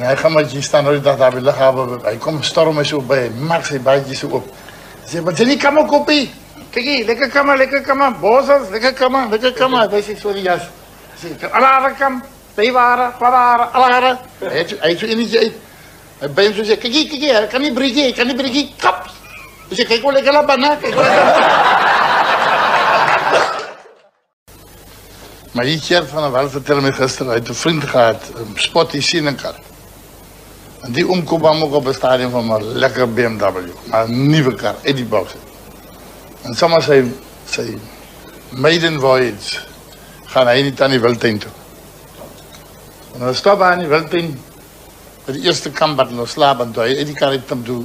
En hy gaan met jy staan nou die dag daar by lughawe. Hy kom storm my so by, maak sy baadjie so op. Hy sê, wat jy nie kammer kopie? Kijk hier, lekker kammer, bosses, lekker kammer. Hy sê so die jas. Hy sê, alare kam, teeware, alare. Hy so enige uit. Hy by hom so sê, kijk hier, kan nie briekie, kap. Hy sê, kijk hoe lekker labana, Maar die keer van een wel vertel my gister, hy het een vriend gehad, Spotty Sienenkar. En die omkoop hom ook op een stadion van een lekker BMW, maar een nieuwe kar, uit die box. En sommer sy maiden voyage, gaan hy niet aan die Wildtuin toe. En dan stop hy aan die Wildtuin, by die eerste kamp wat nog slaap, en toe hy uit die kar uit hom toe,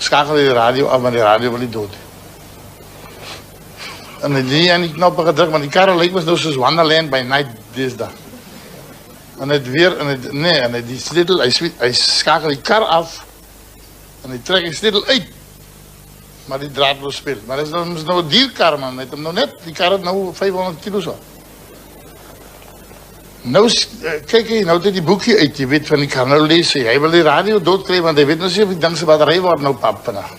skakel hy die radio af, maar die radio wil nie dood. En hy het nie aan die knoppen gedruk, want die karre lyk ons nou soos Wonderland by night deesdag. En hy het weer, en hy die sleutel, hy skakel die kar af, en hy trek die sleutel uit, maar die draadloos speel. Maar dit is nou een dierkar, man, hy het hem nou net, die kar het nou 500 kilo zo. Nou, kyk hy, nou het hy die boekje uit, jy weet van die kar, nou lees hy wil die radio doodkrijg, want hy weet nou sê of die dankse batterij word nou pap vandag.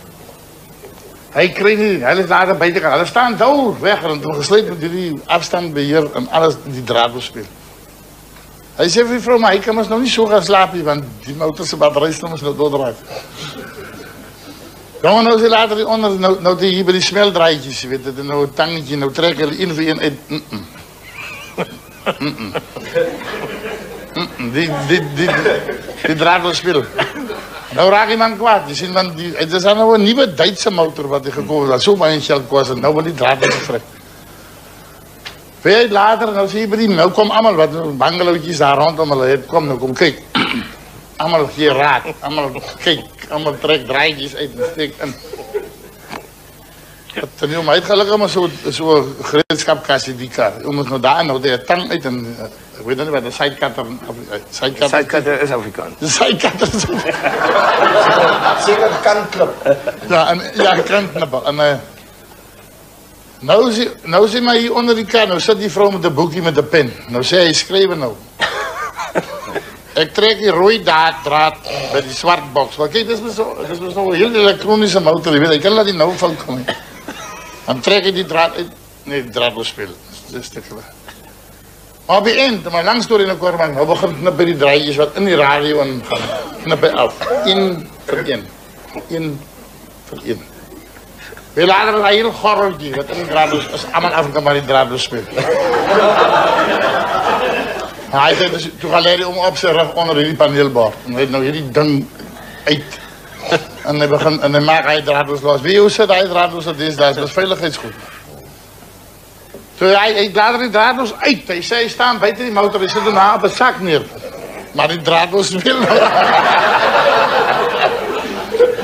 Hy krijg nie, hy is daar buitenkant, hulle staan daar weg, en toen gesluit met die afstandbeheer en alles die draadloos speel. Hy sê vir die vrou, maar hy kan ons nou nie so gaan slaap, want die motorse batterij staan ons nou doodraak. Jongen, nou sê later die onder, nou die hier by die smeldraadjes, jy weet, dit is nou een tangetje, nou trek hulle een vir een uit, die draadloos speel. Nou raak die man kwaad, jy sien, want het is nou een nieuwe Duitse motor wat hy gekocht het, so baie geld kost het, nou wil die draadloos gefrik. Weet later, nou sê jy by die, nou kom allemaal wat bangelootjes daar rondom hulle het, kom, nou kom kyk. Allemaal gee raad, allemaal kyk, allemaal trek draadjes uit en steek in. Maar hy het gelukkig maar so gereedskapkassie die kar. Jy moet nou daar en nou die tang uit en, ek weet nie wat, die sidecutter. Sidecutter is Afrikaans. Die sidecutter is Afrikaans. Sê dat kantknip. Ja, kantknip. En nou sê maar hier onder die kar, nou sit die vrou met een boekje met een pen. Nou sê hy, skrywe nou. Ek trek die rooi draad by die swart box. Maar kijk, dit is nou een heel elektronische motor, jy weet, ek kan laat die nou fout kom. Dan trek hy die draad uit, nee, die draad wil speel. Dit is stikkel. Maar op die eind, maar lang story in die korman, nou begin knip by die draadjes wat in die radio en gaan knip by af. Een vir een. Weer later is hy heel gorreltje, wat in die draad is allemaal Afrika maar die draad wil speel. Hy sê, toe gaan hy om op sy rug onder die paneelbord. En hy het nou hierdie ding uit. En hy begin, en hy maak hy draadloos los. Wie hoe sit hy draadloos op deze dag? Dat is veiligheidsgoed. Toe hy laat die draadloos uit. Hy sê, hy staan buiten die motor, hy sit daarna op een sak neer. Maar die draadloos wil nou.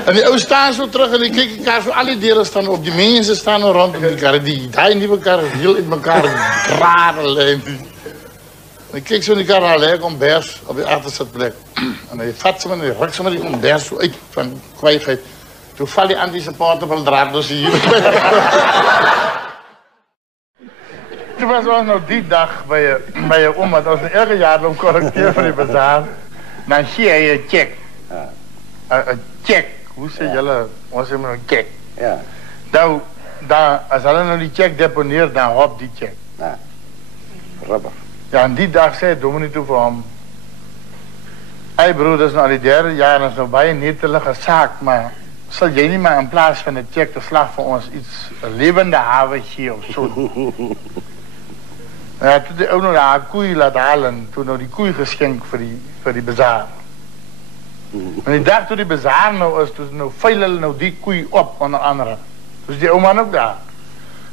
En die ou staan so terug en die kyk die kar, so al die deuren staan op, die mense staan nou rondom die kar. Die nieuwe kar is heel in mekaar dradel. En ik keek zo in die kar naar een kombers op die achterzitplek. En hij vat ze me en hij rukt ze me die kombers zo uit van kwijtheid. Toen valt die anti-supportable draadloos hier. Toen was ons nog die dag bij je oom, want als een elke jaar om correcteer van die bazaar, dan zie je een check. Een check, hoe zeg jullie? Ons zeggen een check. Ja. Nou, als hij nou die check deponeert, dan hop die check. Ja. Rubber. Ja, en die dag zei Dominique toe vir hom, hey broer, dat is nou al die derde jaar en is nou baie netelige zaak, maar sal jy nie maar in plaas van een check te slag vir ons iets, een levende hawe gee of so? Ja, toe die ou nou daar koei laat halen, toe nou die koei geskenk vir die bazaar. En die dag toe die bazaar nou is, toe nou veil hulle nou die koei op, onder andere. Dus die ou man ook daar.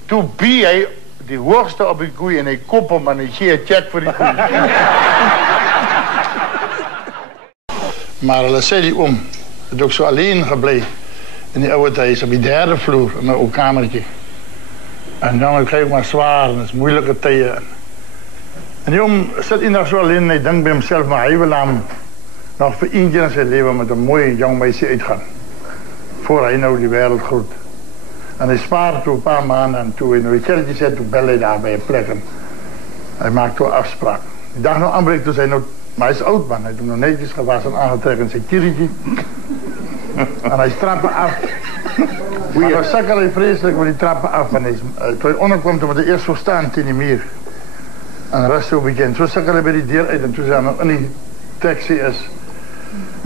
Toe bie hy die hoogste op die koei en hy kop hom en hy gee een check vir die koei. Maar hulle sê die oom, het ook so alleen geblei in die oude thuis, op die derde vloer, in my ou kamertje. En dan krijg ik maar zwaar en het is moeilijke tijden. En die oom sit eendag so alleen en hy dink by homself, maar hy wil hom nog vir eentje in sy leven met een mooi jong meisie uitgaan. Voor hy nou die wereld groet. En hy spaar toe een paar maanden en toe hy nou die kerkje zet, toe bel hy daar bij een plek en hy maakt toe afspraak. Die dag nou aanbreek, toe sy nou Maar hij is oud, man. Hij heeft hem nog netjes gewassen en aangetrokken in zijn kirietje. En hij trappen af. Maar dan zakkel hij vreselijk met die trappen af. En toen hij onderkwam, toen we eerst zo staan in die muur. En de rest zo bekend. Zo zakkel hij bij die deur uit en toen zei hij in die taxi is.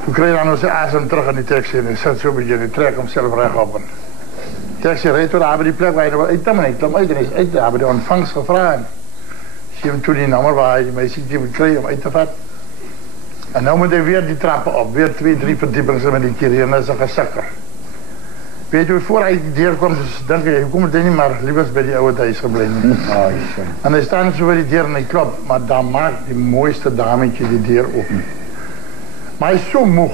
Toen kreeg hij nog zijn asem terug in die taxi en hij zat zo bekend. Hij trekt hem zelf rechtop. De taxi reed door, hebben die plek waar hij nog wel uit kwam en ik kwam uit en hij is uit. Daar hebben de ontvangst gevraagd. Zie hem toen die nummer waar hij mij ziet, die kreeg om uit te vatten. En nu moet hij weer die trappen op, weer 2, 3 verdiepingen met die keer en dat is een gezakker. Weet je, voor hij die deur kwam, dus denk ik, je komt er niet maar liever bij die oude thuis gebleven. En hij staat zo bij die deur en hij klopt, maar dan maakt die mooiste dametje die deur open. Maar hij is zo moe.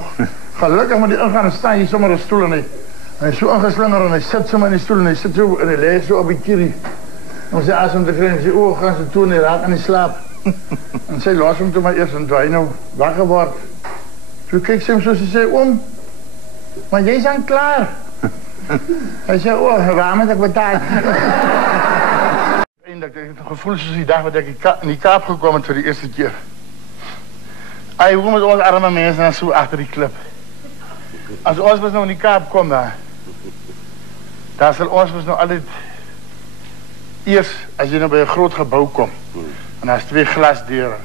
Gelukkig met die ingaan staan hier zomaar een stoel en hij is zo ingeslingerd en hij zit zo in die stoel en hij zit zo en hij ligt zo op die kierie. En zij asem te krijgen en zijn ogen gaan ze toe en hij raakt en hij slaapt. En zij los hem toen maar eerst en toen hij nou wakker wordt. Toen keek ze hem zo, ze zei, oom, maar jij is aan klaar. Hij zei, oh, waarom heb ik betaald? Eindelijk, ik heb het gevoel zoals die dag dat ik in die kaap gekomen voor de eerste keer. Hij hoe met onze arme mensen en zo achter die klip. Als ons nou in die kaap komt daar zal ons nou altijd eerst, als je nou bij een groot gebouw komt, en daar is 2 glasdeuren,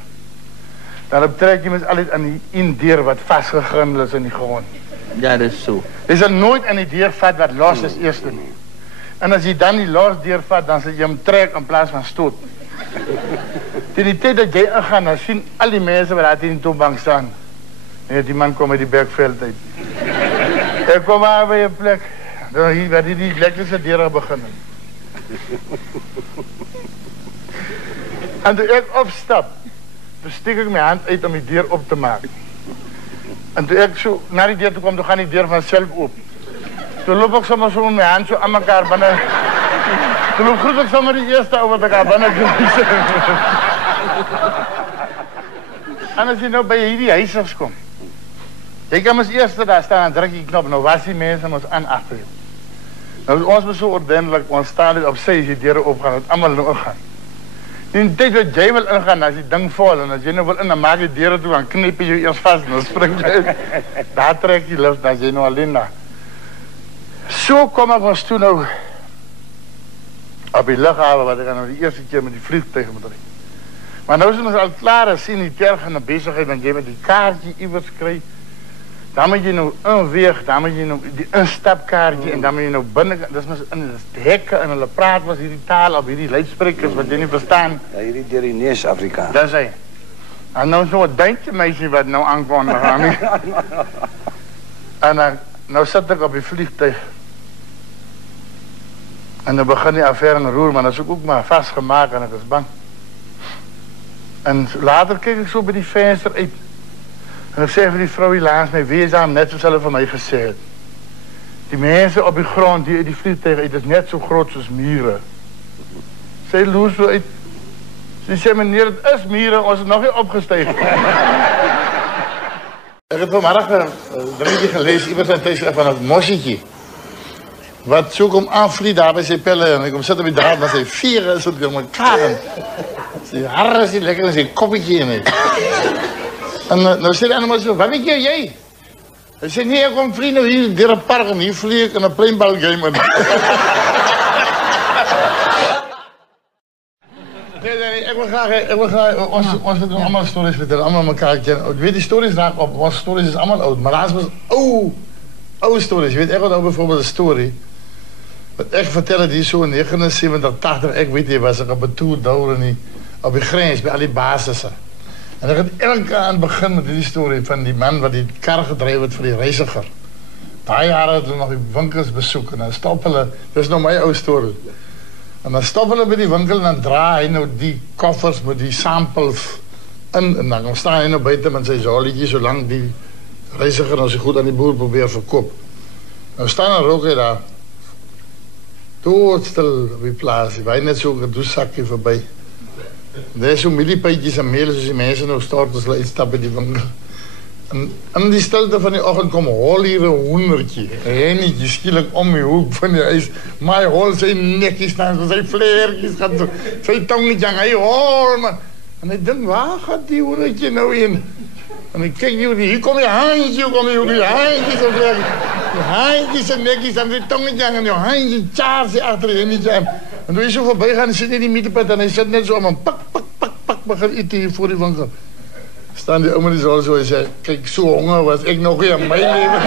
dan trek je met altijd aan die indeur wat vastgegrindeld is in die grond. Ja, dat is zo. Je zal nooit aan die deur vat wat los is eerst niet. En als je dan die los deur vat, dan zul je hem trek in plaats van stoot. Tegen die tijd dat jij ingaan, dan zien al die mensen waar in die toonbank staan. Nee, die man komt uit die bergveld uit. Hij komt aan bij je plek. Dan werd die elektrische deuren beginnen. En toen ik opstap, toen steek ik mijn hand uit om die deur op te maken. En toen ik zo naar die deur toe kwam, toen gaat die deur vanzelf open. Toen loop ik zomaar zo met mijn hand zo aan elkaar binnen. Toen loop groet ik zomaar die eerste over elkaar binnen. En als je nou bij hierdie huisers komt, jy kan als eerste daar staan en druk die knop, nou was die mensen ons aan achter je. Nou ons was zo ordentelijk, ons staan dit op sy, as die deuren opgaan, het allemaal nou ingaan. Die tijd dat jij wil ingaan, als die ding vol en als jy nou wil in, dan maak die deuren toe, dan knip je eerst vast en dan spring je uit. Daar trek je lucht, dan is jy nou alleen daar. Zo kom ik ons toen nou op die luchthaven, wat ik nou die eerste keer met die vliegtuig moet rijden. Maar nou zijn we al klaar en zien die tergende bezigheid, dat je met die kaartje iewers krijgt. Dan moet je nou een weg, dan moet je nou die instapkaartje en dan moet je nou binnen, dat is het hekken en hulle praat was hierdie taal op hierdie luidsprekers wat jy nie verstaan. Ja, hierdie Derinees Afrikaans. Dat is hy. En nou zo'n duintje meisje wat nou aankondig aan. En dan, nou zit ik op die vliegtuig. En dan begin die affaire in roer, maar dat is ook maar vastgemaakt en ik is bang. En later keek ik zo bij die venster uit. En dan zei die vrouw hier langs mij, wees aan, net zoals ze van mij gezegd. Die mensen op die grond die uit die vliegtuig uit, is net zo groot als mieren. Zij loes zo uit. Ze zei, meneer, het is mieren, ons is nog niet opgestegen. Ik heb vanmorgen een berichtje gelezen, iemand zei tegen van het mossietje. Wat zo komt aanvliegen daar bij zijn pellen en ik kom zitten bij de hand, maar zijn vieren zo door elkaar. Zijn harren zit lekker in zijn koppetje in. En nou zei de animal zo, wat weet jij? Hij zei, nee, ik kom vrienden hier door het park en hier vlieg ik in een pleinbalgame. Nee, ik wil graag, ons doen allemaal stories vertellen, allemaal elkaar kennen. Ik weet die stories raak op, onze stories is allemaal oud, maar laatst was oude stories. Je weet echt wat bijvoorbeeld een story. Wat ik vertelde die zo in 79, 80, ik weet niet, was ik op een tour door op de grens bij al die basissen. En dan gaat elke aan het begin met die story van die man wat die kar gedreven werd voor die reiziger. Daar jaren toen nog die winkels bezoeken en dan stoppelen, dat is nog mijn oude story. En dan stoppelen bij die winkel en dan draai hij nou die koffers met die samples in. En dan staan hij nou buiten met zijn zolletjes, zolang die reiziger nou zo goed aan die boer probeert verkoop. Nou staan er ook daar. Doodstil op die plaats, wij net zo'n douchezakje voorbij. Er is zo'n milliepeitjes en meel, zoals die mensen nou starten, ze uitstappen in die winkel. En in die stilte van die ochtend komt hol hier een hoendertje. Een hennetje schielijk om je hoek van die huis. Maar hij hol zijn nekjes staan, zo zijn vleertjes gaat zo. Zijn tongetje aan, hij hol, man. En ik denk, waar gaat die hoertje nou in? En ik kijk jullie, hier kom je handje, handjes op weg. Die handjes en nekjes en die tongetje en die handje charge achterin niet zijn. En toen is zo voorbij gaan, zit in die middenpad en hij zit net zo om een pak, we gaan eten hier voor die van gaan. Staan die oma die zo en zei, kijk, zo honger was ik nog weer aan mijn leven.